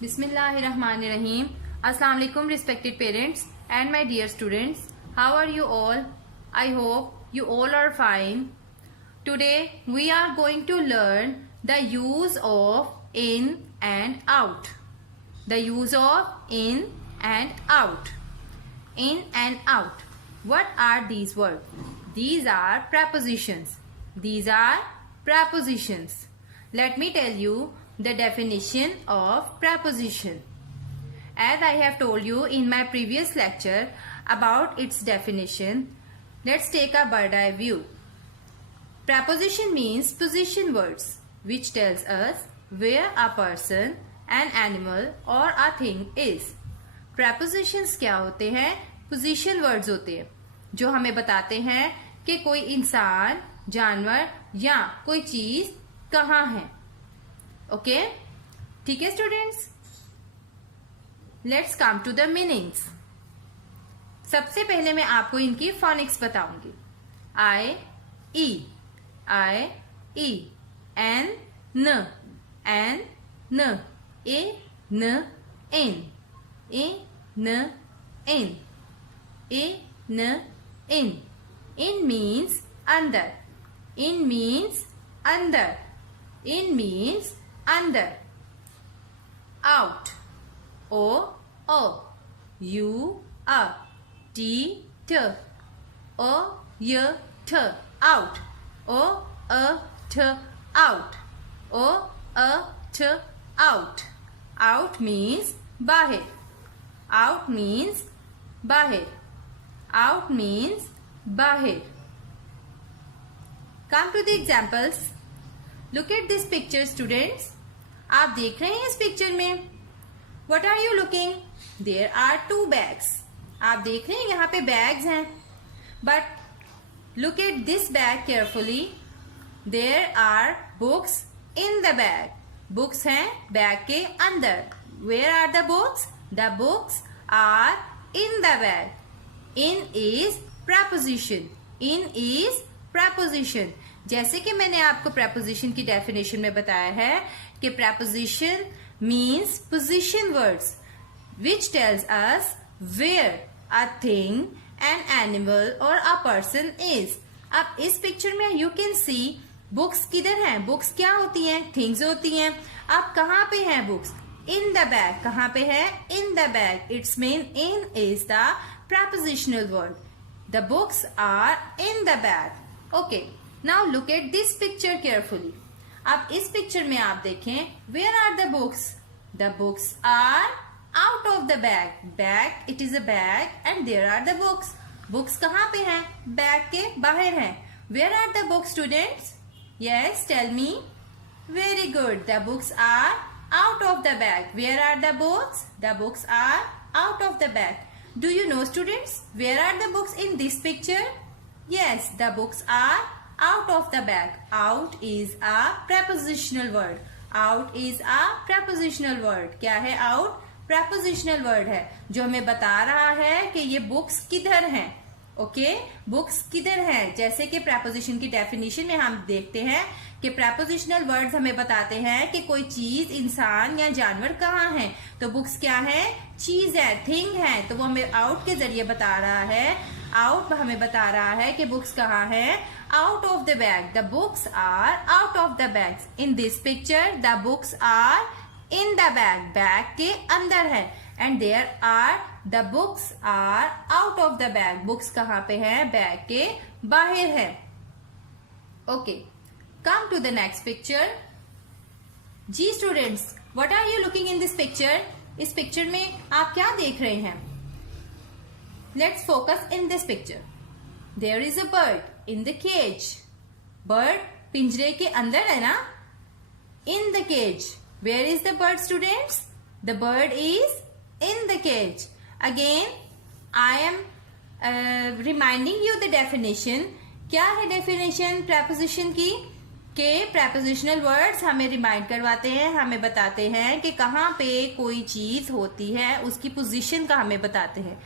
Bismillahirrahmanirrahim. Assalamu alaikum respected parents and my dear students. How are you all? I hope you all are fine. Today we are going to learn the use of in and out. The use of in and out. In and out. What are these words? These are prepositions. These are prepositions. Let me tell you the definition of preposition. As I have told you in my previous lecture about its definition, let's take a bird's eye view. Preposition means position words which tells us where a person, an animal or a thing is. Prepositions क्या होते हैं? Position words होते हैं जो हमें बताते हैं कि कोई इंसान, जानवर या कोई चीज कहाँ है. ओके, ठीक है students. Let's come to the meanings. सबसे पहले मैं आपको इनकी फोनिक्स बताऊंगी. आई ई, एन न, ए न इन, In means under. In means under. In means under. Out. O U T T O Y T out. O T out. O T out. Out means बाहर. Out means बाहर. Out means बाहर. Come to the examples. Look at this picture students. आप देख रहे हैं इस picture में. What are you looking? There are two bags. आप देख रहे हैं यहाँ पे bags हैं. But look at this bag carefully. There are books in the bag. Books हैं bag के अंदर. Where are the books? The books are in the bag. In is preposition. In is preposition. जैसे कि मैंने आपको preposition की definition में बताया है कि preposition means position words which tells us where a thing, an animal or a person is. अब इस picture में you can see books किधर हैं? Books क्या होती हैं? Things होती हैं. अब कहाँ पे हैं books? In the bag. कहाँ पे है? In the bag. Its mean in is the prepositional word. The books are in the bag. Okay. Now look at this picture carefully. अब इस पिक्चर में आप देखें. Where are the books? The books are out of the bag. Bag. It is a bag and there are the books. Books कहाँ पे हैं? Bag के बाहर हैं. Where are the books, students? Yes, tell me. Very good. The books are out of the bag. Where are the books? The books are out of the bag. Do you know, students, where are the books in this picture? Yes, the books are out of the bag. Out is a prepositional word. Out is a prepositional word. क्या है out? Prepositional word है जो हमें बता रहा है कि ये books किधर हैं. ओके, बुक्स किधर हैं? जैसे कि preposition की definition में हम देखते हैं कि prepositional words हमें बताते हैं कि कोई चीज, इंसान या जानवर कहाँ है. तो बुक्स क्या है? चीज है, थिंग है. तो वो हमें आउट के जरिए बता रहा है. आउट हमें बता रहा है कि बुक्स कहाँ है? Out of the bag. The books are out of the bags. In this picture the books are in the bag. Bag के अंदर है. And there are the books are out of the bag. Books कहाँ पे है? Bag के बाहर है. Okay, come to the next picture. जी students, what are you looking in this picture? इस पिक्चर में आप क्या देख रहे हैं? Let's focus in this picture. There is a bird in the cage. Bird पिंजरे के अंदर है ना? In the cage. Where is the bird, students? The bird is in the cage. Again, I am reminding you the definition. क्या है definition preposition की? के prepositional words हमें रिमाइंड करवाते हैं, हमें बताते हैं कि कहाँ पे कोई चीज होती है, उसकी पोजीशन का हमें बताते हैं.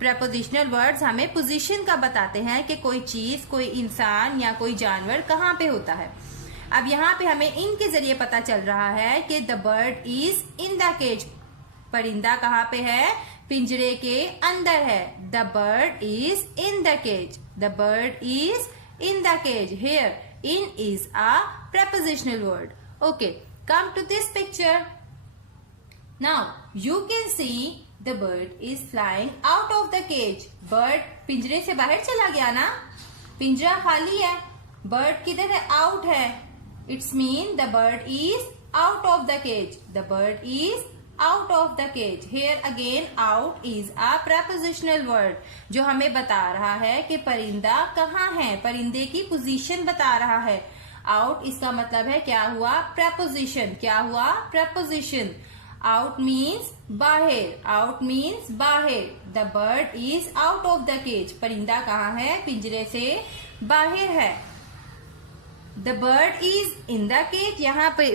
prepositional words हमें पोजीशन का बताते हैं कि कोई चीज, कोई इंसान या कोई जानवर कहाँ पे होता है. अब यहाँ पे हमें इन के जरिए पता चल रहा है कि the bird is in the cage. परिंदा कहाँ पे है? पिंजरे के अंदर है. The bird is in the cage. The bird is in the cage. Here in is a prepositional word. Okay, come to this picture. Now you can see the bird is flying out of the cage. Bird पिंजरे से बाहर चला गया ना, पिंजरा खाली है. bird किधर है? out है. It's mean the bird is out of the cage. The bird is out of the cage. Here again out is a prepositional word जो हमें बता रहा है कि परिंदा कहाँ है, परिंदे की पोजीशन बता रहा है. out इसका मतलब है क्या हुआ? preposition. क्या हुआ? preposition. out means बाहर. out means बाहर. the bird is out of the cage. परिंदा कहाँ है? पिंजरे से बाहर है. The bird is in the cage. यहाँ पे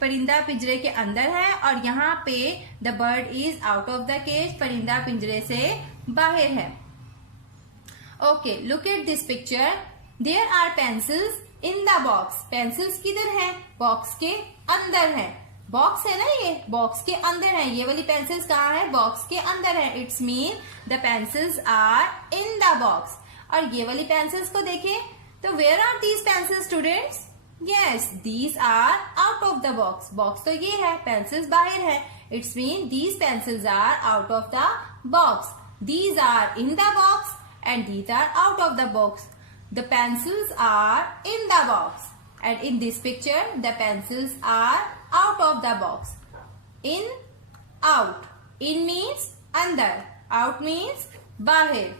परिंदा पिंजरे के अंदर है और यहाँ पे the bird is out of the cage. परिंदा पिंजरे से बाहर है. Okay, look at this picture. There are pencils in the box. Pencils किधर है? Box के अंदर है. Box है ना, ये box के अंदर है. ये वाली pencils कहाँ है? Box के अंदर है. It's mean the pencils are in the box. और ये वाली pencils को देखें तो where are these pencils, students? Yes, these are out of the box. Box तो ये है, pencils बाहर है. It's mean these pencils are out of the box. These are in the box and these are out of the box. The pencils are in the box and in this picture the pencils are out of the box. In, out. In means अंदर, out means बाहर.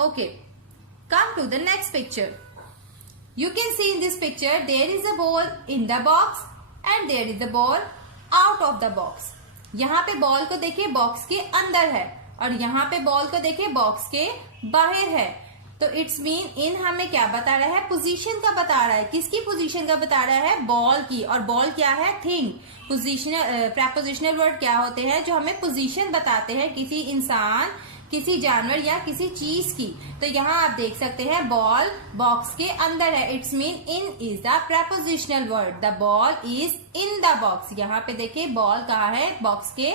Okay, come to the next picture. You can see in this picture there is a ball in the box and there is a ball out of the box. यहाँ पे ball को देखिए box के अंदर है और यहाँ पे बॉल को देखिए बॉक्स के बाहर है. तो इट्स मीन इन हमें क्या बता रहा है? पोजीशन का बता रहा है. किसकी पोजीशन का बता रहा है? बॉल की. और बॉल क्या है? थिंग. पोजीशनल प्रपोजिशनल वर्ड क्या होते हैं? जो हमें पोजीशन बताते हैं किसी इंसान, किसी जानवर या किसी चीज की. तो यहाँ आप देख सकते हैं बॉल बॉक्स के अंदर है. It's mean in is the prepositional word. The ball is in the box. यहाँ पे देखिए बॉल कहाँ है? बॉक्स के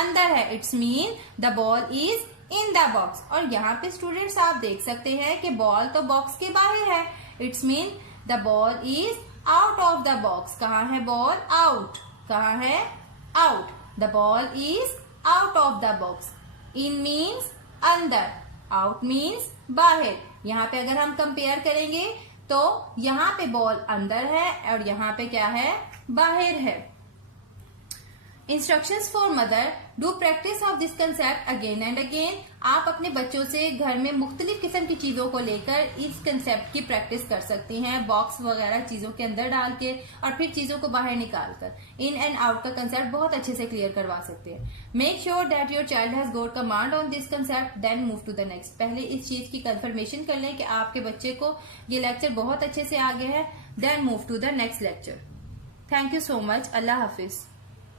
अंदर है. It's mean the ball is in the box. और यहाँ पे स्टूडेंट्स आप देख सकते हैं कि बॉल तो बॉक्स के बाहर है. It's mean the ball is out of the box. कहाँ है बॉल? आउट. कहाँ है? Out. The ball is out of the box. In means अंदर, आउट मीन्स बाहर. यहाँ पे अगर हम कंपेयर करेंगे तो यहाँ पे बॉल अंदर है और यहाँ पे क्या है? बाहर है. Instructions for mother. Do practice of this concept again and again. आप अपने बच्चों से घर में मुख्तलिफ किस्म की चीजों को लेकर इस कंसेप्ट की प्रैक्टिस कर सकती हैं. बॉक्स वगैरह चीजों के अंदर डाल के और फिर चीजों को बाहर निकाल कर इन एंड आउट का कंसेप्ट बहुत अच्छे से क्लियर करवा सकते हैं. Make sure that your child has got command on this concept, then move to the next. पहले इस चीज की कंफर्मेशन कर लें कि आपके बच्चे को ये लेक्चर बहुत अच्छे से आ गया है, then move to the next lecture. Thank you so much. अल्लाह हाफिज.